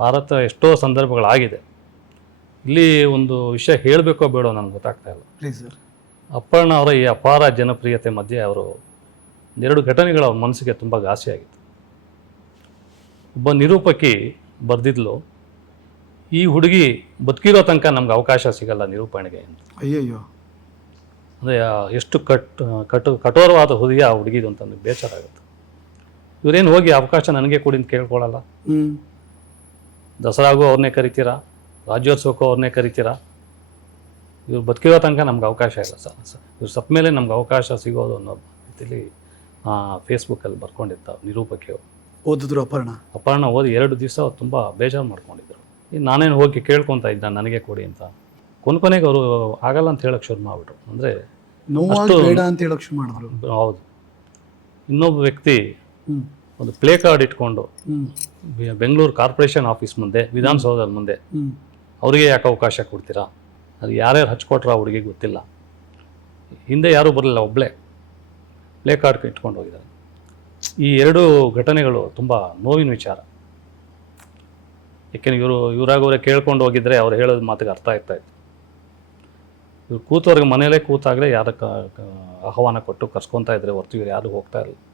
ಭಾರತ ಎಷ್ಟೋ ಸಂದರ್ಭಗಳಾಗಿದೆ. ಇಲ್ಲಿ ಒಂದು ವಿಷಯ ಹೇಳಬೇಕೋ ಬೇಡೋ ನನಗೆ ಗೊತ್ತಾಗ್ತಾ ಇಲ್ಲ. ಪ್ಲೀಸ್ ಸರ್ ಅಪ್ಪಣ್ಣ ಅವರ ಈ ಅಪಾರ ಜನಪ್ರಿಯತೆ ಮಧ್ಯೆ ಅವರು ಎರಡು ಘಟನೆಗಳು ಅವ್ರ ಮನಸ್ಸಿಗೆ ತುಂಬ ಘಾಸಿಯಾಗಿತ್ತು. ಒಬ್ಬ ನಿರೂಪಕಿ ಬರೆದಿದ್ಲು ಈ ಹುಡುಗಿ ಬದುಕಿರೋ ತನಕ ನಮ್ಗೆ ಅವಕಾಶ ಸಿಗಲ್ಲ ನಿರೂಪಣೆಗೆ ಅಂತ. ಅಯ್ಯಯ್ಯೋ. ಅಂದರೆ ಎಷ್ಟು ಕಟ್ ಕಟು ಕಠೋರವಾದ ಹುದಿಯ ಆ ಹುಡುಗಿದು ಅಂತಂದು ಬೇಜಾರಾಗುತ್ತೆ. ಇವರೇನು ಹೋಗಿ ಅವಕಾಶ ನನಗೆ ಕೊಡಿ ಅಂತ ಕೇಳ್ಕೊಳ್ಳಲ್ಲ ಹ್ಞೂ ದಸರಾಗೂ ಅವ್ರನ್ನೇ ಕರಿತೀರಾ? ರಾಜ್ಯೋತ್ಸವಕ್ಕೂ ಅವ್ರನ್ನೇ ಕರಿತೀರಾ? ಇವ್ರು ಬದುಕಿರೋ ತನಕ ನಮ್ಗೆ ಅವಕಾಶ ಇಲ್ಲ ಸರ್. ಇವ್ರು ಸತ್ತ ಮೇಲೆ ನಮ್ಗೆ ಅವಕಾಶ ಸಿಗೋದು ಅನ್ನೋ ರೀತಿಯಲ್ಲಿ ಫೇಸ್ಬುಕ್ಕಲ್ಲಿ ಬರ್ಕೊಂಡಿರ್ತಾವೆ ನಿರೂಪಕಿಯವರು. ಓದಿದ್ರು ಅಪರ್ಣ? ಅಪರ್ಣ ಓದಿ ಎರಡು ದಿವಸ ಅವ್ರು ತುಂಬ ಬೇಜಾರು ಮಾಡ್ಕೊಂಡಿದ್ರು. ಈಗ ನಾನೇನು ಹೋಗಿ ಕೇಳ್ಕೊತಾ ಇದ್ದ ನನಗೆ ಕೊಡಿ ಅಂತ. ಕೊನೆ ಕೊನೆಗೆ ಅವರು ಆಗಲ್ಲ ಅಂತ ಹೇಳಕ್ಕೆ ಶುರು ಮಾಡಿಬಿಟ್ರು. ಅಂದರೆ ಬೇಡ ಅಂತ ಹೇಳೋಕೆ ಶುರು ಮಾಡಿದ್ರು. ಹೌದು. ಇನ್ನೊಬ್ಬ ವ್ಯಕ್ತಿ ಒಂದು ಪ್ಲೇ ಕಾರ್ಡ್ ಇಟ್ಕೊಂಡು ಬೆಂಗಳೂರು ಕಾರ್ಪೊರೇಷನ್ ಆಫೀಸ್ ಮುಂದೆ ವಿಧಾನಸೌಧದ ಮುಂದೆ. ಅವರಿಗೆ ಯಾಕೆ ಅವಕಾಶ ಕೊಡ್ತೀರಾ? ಅದು ಯಾರ್ಯಾರು ಹಚ್ಕೊಟ್ರ ಹುಡುಗಿಗೆ ಗೊತ್ತಿಲ್ಲ. ಹಿಂದೆ ಯಾರೂ ಬರಲಿಲ್ಲ ಒಬ್ಬಳೇ ಪ್ಲೇ ಕಾರ್ಡ್ ಇಟ್ಕೊಂಡು ಹೋಗಿದ್ದಾರೆ. ಈ ಎರಡು ಘಟನೆಗಳು ತುಂಬ ನೋವಿನ ವಿಚಾರ. ಏಕೆಂದ್ರೆ ಇವರು ಇವರಾಗವ್ರೆ ಕೇಳ್ಕೊಂಡು ಹೋಗಿದ್ರೆ ಅವ್ರು ಹೇಳೋದು ಮಾತಿಗೆ ಅರ್ಥ ಆಗ್ತಾ ಇತ್ತು. ಇವ್ರು ಕೂತವ್ರಿಗೆ ಮನೇಲೇ ಕೂತಾಗಲೇ ಯಾರ ಆಹ್ವಾನ ಕೊಟ್ಟು ಕರ್ಸ್ಕೊತಾ ಇದ್ರೆ ಹೊರ್ತು ಇವ್ರು ಯಾರು ಹೋಗ್ತಾ ಇರಲಿಲ್ಲ.